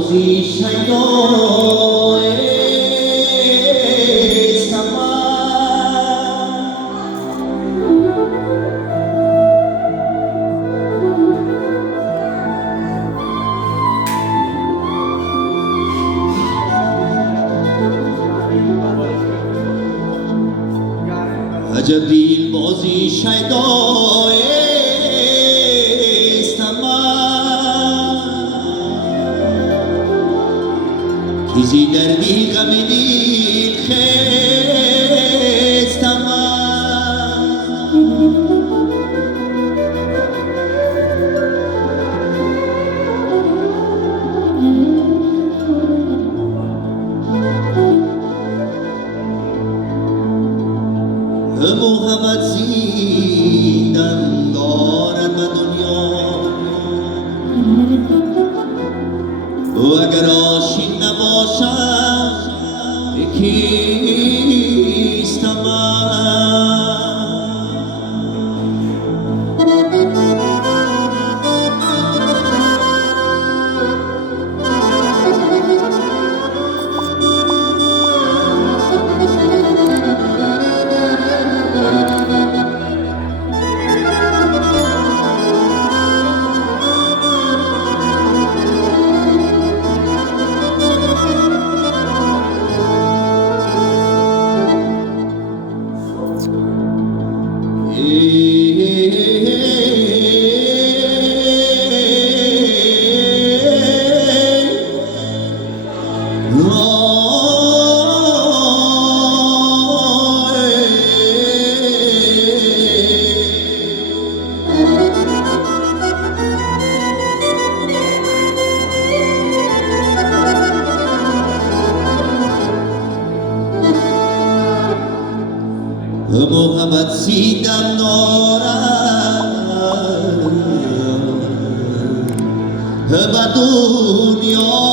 بازی شیدای عجب دیل بازی شیدای کسی دردی غم دید خستم محمد زیدن دارد به دنیا و اگر آشین نباشم کیستم محمد سیدم دارد به دنیا